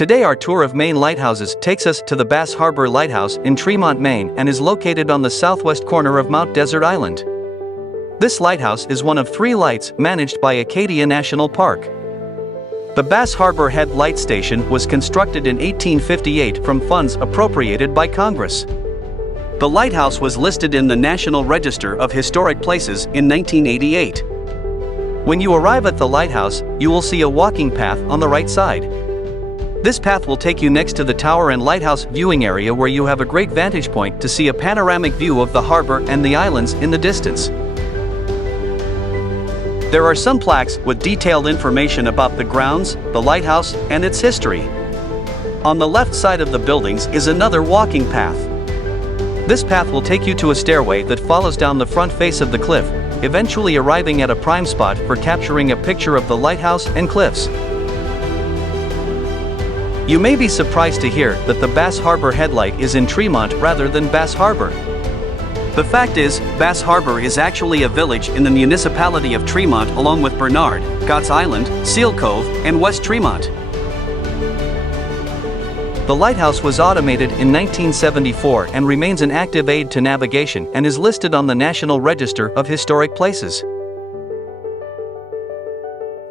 Today our tour of Maine lighthouses takes us to the BASS HARBOR Lighthouse in Trenton, Maine and is located on the southwest corner of Mount Desert Island. This lighthouse is one of 3 lights managed by Acadia National Park. The BASS Harbor Head Light Station was constructed in 1858 from funds appropriated by Congress. The lighthouse was listed in the National Register of Historic Places in 1988. When you arrive at the lighthouse, you will see a walking path on the right side. This path will take you next to the tower and lighthouse viewing area, where you have a great vantage point to see a panoramic view of the harbor and the islands in the distance. There are some plaques with detailed information about the grounds, the lighthouse, and its history. On the left side of the buildings is another walking path. This path will take you to a stairway that follows down the front face of the cliff, eventually arriving at a prime spot for capturing a picture of the lighthouse and cliffs. You may be surprised to hear that the BASS Harbor Headlight is in Tremont rather than Bass Harbor. The fact is, Bass Harbor is actually a village in the municipality of Tremont, along with Bernard, Gotts Island, Seal Cove, and West Tremont. The lighthouse was automated in 1974 and remains an active aid to navigation and is listed on the National Register of Historic Places.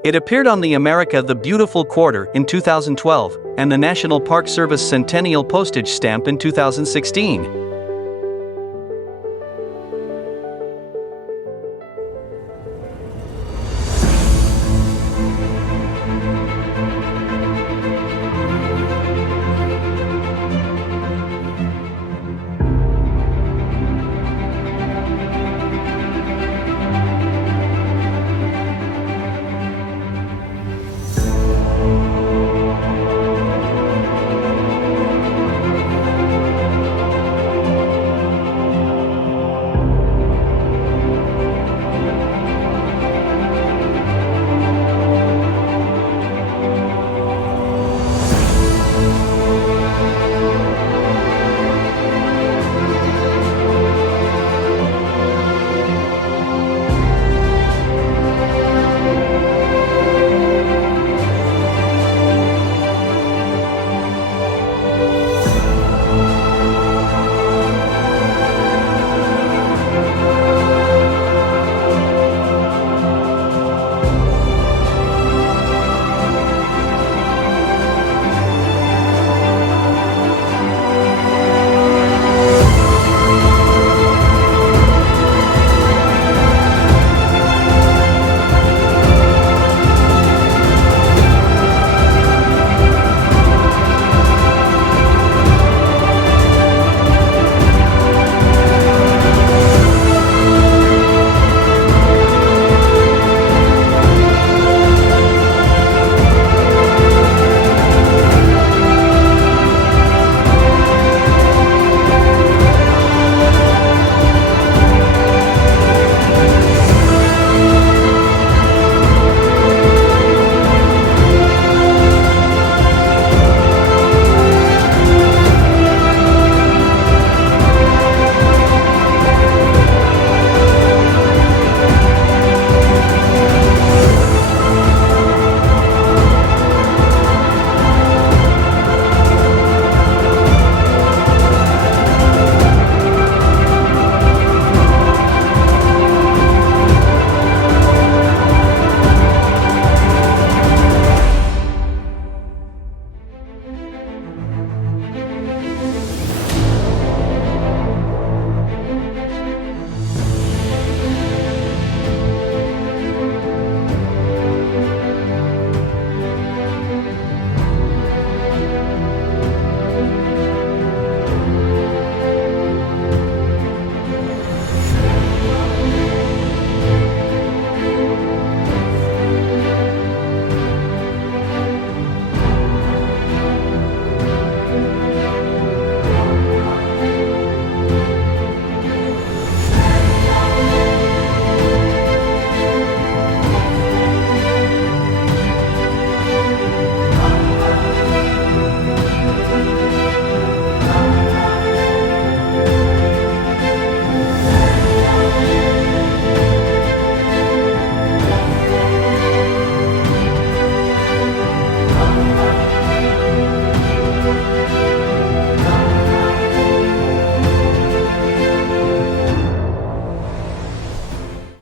It appeared on the America the Beautiful Quarter in 2012 and the National Park Service Centennial Postage Stamp in 2016.